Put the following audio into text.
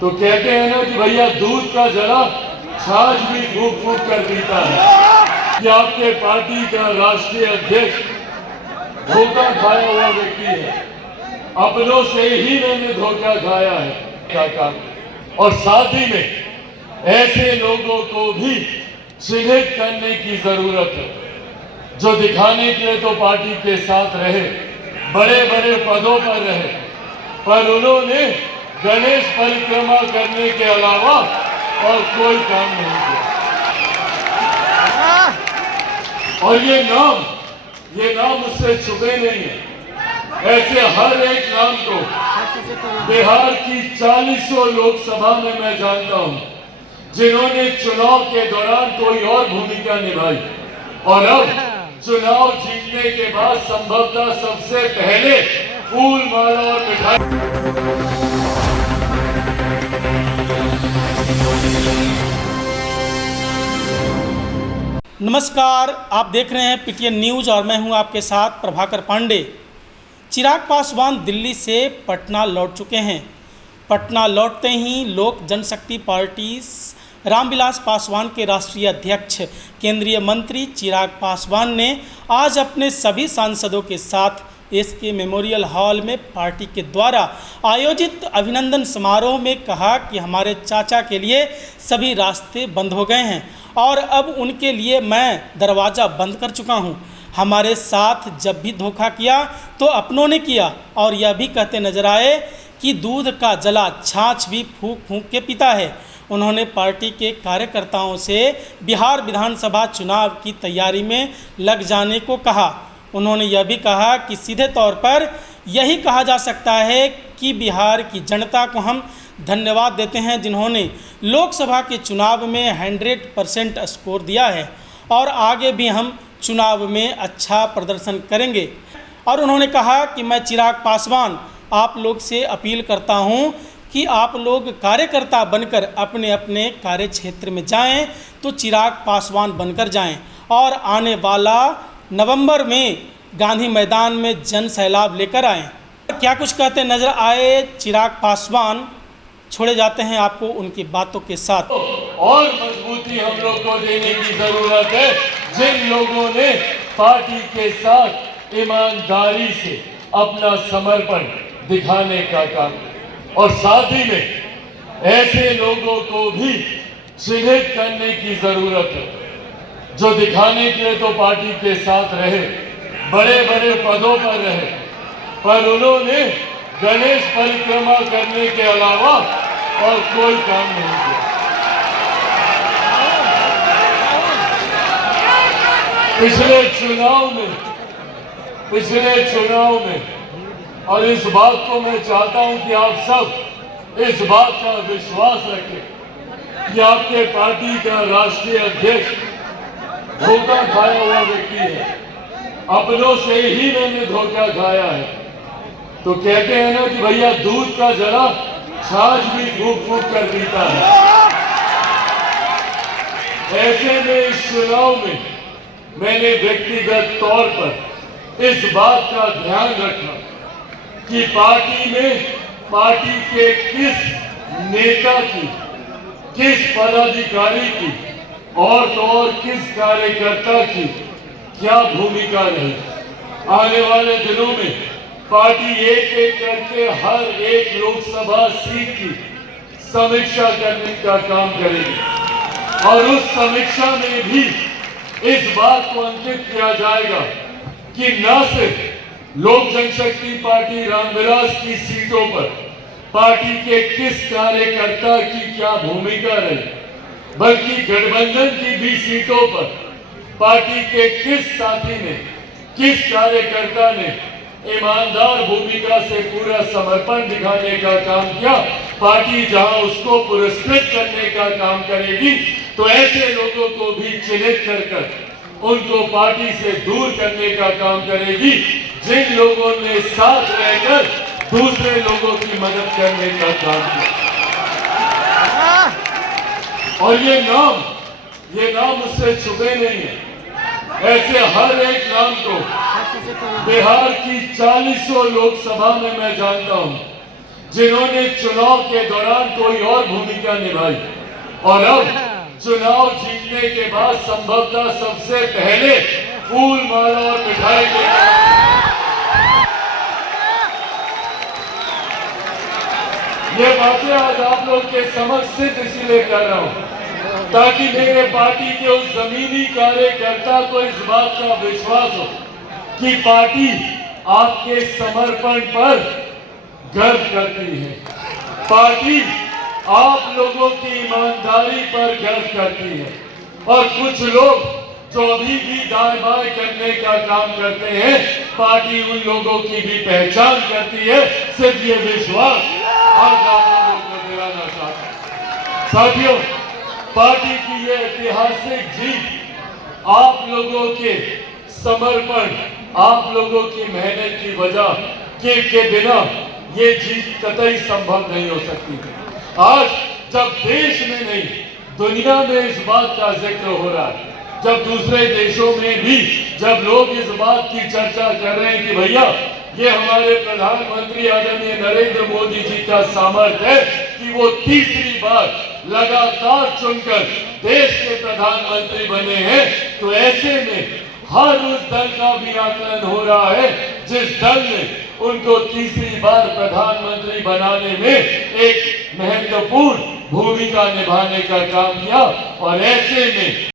तो कहते हैं ना कि भैया दूध का जला छाछ भी फूक फूक कर पीता है। कि आपके पार्टी का राष्ट्रीय अध्यक्ष धोखा खाया हुआ व्यक्ति है, अपनों से ही मैंने धोखा खाया है काका। और साथ ही में ऐसे लोगों को भी चिन्हित करने की जरूरत है जो दिखाने के लिए तो पार्टी के साथ रहे, बड़े बड़े पदों पर रहे, पर उन्होंने गणेश परिक्रमा करने के अलावा और कोई काम नहीं किया। और ये नाम उससे छुपे नहीं है। ऐसे हर एक नाम को बिहार की 40 लोकसभा में मैं जानता हूं, जिन्होंने चुनाव के दौरान कोई और भूमिका निभाई और अब चुनाव जीतने के बाद संभवतः सबसे पहले फूल माला और मिठाई। नमस्कार, आप देख रहे हैं पीटीएन न्यूज़ और मैं हूं आपके साथ प्रभाकर पांडे। चिराग पासवान दिल्ली से पटना लौट चुके हैं। पटना लौटते ही लोक जनशक्ति पार्टी रामविलास पासवान के राष्ट्रीय अध्यक्ष केंद्रीय मंत्री चिराग पासवान ने आज अपने सभी सांसदों के साथ एसके मेमोरियल हॉल में पार्टी के द्वारा आयोजित अभिनंदन समारोह में कहा कि हमारे चाचा के लिए सभी रास्ते बंद हो गए हैं और अब उनके लिए मैं दरवाज़ा बंद कर चुका हूं। हमारे साथ जब भी धोखा किया तो अपनों ने किया और यह भी कहते नजर आए कि दूध का जला छाछ भी फूंक फूंक के पीता है। उन्होंने पार्टी के कार्यकर्ताओं से बिहार विधानसभा चुनाव की तैयारी में लग जाने को कहा। उन्होंने यह भी कहा कि सीधे तौर पर यही कहा जा सकता है कि बिहार की जनता को हम धन्यवाद देते हैं जिन्होंने लोकसभा के चुनाव में 100% स्कोर दिया है और आगे भी हम चुनाव में अच्छा प्रदर्शन करेंगे। और उन्होंने कहा कि मैं चिराग पासवान आप लोग से अपील करता हूं कि आप लोग कार्यकर्ता बनकर अपने अपने कार्य क्षेत्र में जाएं तो चिराग पासवान बनकर जाएं और आने वाला नवंबर में गांधी मैदान में जन सैलाब लेकर आएं। क्या कुछ कहते नजर आए चिराग पासवान, छोड़े जाते हैं आपको उनकी बातों के साथ। और मजबूती हम लोग को देने की जरूरत है जिन लोगों ने पार्टी के साथ ईमानदारी से अपना समर्पण दिखाने का काम, और साथ ही में ऐसे लोगों को भी चिन्हित करने की जरूरत है जो दिखाने के लिए तो पार्टी के साथ रहे, बड़े बड़े पदों पर रहे, पर उन्होंने गणेश परिक्रमा करने के अलावा और कोई काम नहीं किया। पिछले चुनाव में और इस बात को मैं चाहता हूं कि आप सब इस बात का विश्वास रखें कि आपके पार्टी का राष्ट्रीय अध्यक्ष धोखा खाया हुआ व्यक्ति है, अपनों से ही मैंने धोखा खाया है। तो कहते हैं ना कि भैया दूध का जला छाछ भी फूक फूक कर पीता है। ऐसे में इस चुनाव में मैंने व्यक्तिगत तौर पर इस बात का ध्यान रखा कि पार्टी के किस नेता की, किस पदाधिकारी की और तो और किस कार्यकर्ता की क्या भूमिका रही। आने वाले दिनों में पार्टी एक एक करके हर एक लोकसभा सीट की समीक्षा करने का काम करेगी और उस समीक्षा में भी इस बात को अंकित किया जाएगा कि न सिर्फ लोक जनशक्ति पार्टी रामविलास की सीटों पर पार्टी के किस कार्यकर्ता की क्या भूमिका रही, बल्कि गठबंधन की भी सीटों पर पार्टी के किस साथी ने, किस कार्यकर्ता ने ईमानदार भूमिका से पूरा समर्पण दिखाने का काम किया। पार्टी जहां उसको पुरस्कृत करने का काम करेगी तो ऐसे लोगों को भी चिन्हित कर उनको पार्टी से दूर करने का काम करेगी जिन लोगों ने साथ रहकर दूसरे लोगों की मदद करने का काम किया। और ये नाम उससे छुपे नहीं है। ऐसे हर एक नाम को बिहार की 40 लोकसभा में मैं जानता हूं, जिन्होंने चुनाव के दौरान कोई और भूमिका निभाई और अब चुनाव जीतने के बाद संभवतः सबसे पहले फूल माला और मिठाई ये बातें आज आप लोग के समक्ष सिर्फ इसीलिए कर रहा हूं ताकि मेरे पार्टी के उस जमीनी कार्यकर्ता को इस बात का विश्वास हो कि पार्टी आपके समर्पण पर गर्व करती है, पार्टी आप लोगों की ईमानदारी पर गर्व करती है। और कुछ लोग जो अभी भी दाएं बाएं करने का काम करते हैं, पार्टी उन लोगों की भी पहचान करती है। सिर्फ ये विश्वास आज आप लोगों को दिलाना चाहता हूं। साथियों, पार्टी की ये ऐतिहासिक जीत आप लोगों के समर्पण, आप लोगों की मेहनत की वजह के बिना ये जीत कतई संभव नहीं हो सकती थी। आज जब देश में नहीं दुनिया में इस बात का जिक्र हो रहा है, जब दूसरे देशों में भी जब लोग इस बात की चर्चा कर रहे हैं कि भैया ये हमारे प्रधानमंत्री आदरणीय नरेंद्र मोदी जी का सामर्थ्य है कि वो तीसरी बार लगातार चुनकर देश के प्रधानमंत्री बने हैं, तो ऐसे में हर उस दल का भी आकलन हो रहा है जिस दल ने उनको तीसरी बार प्रधानमंत्री बनाने में एक महत्वपूर्ण भूमिका निभाने का काम किया। और ऐसे में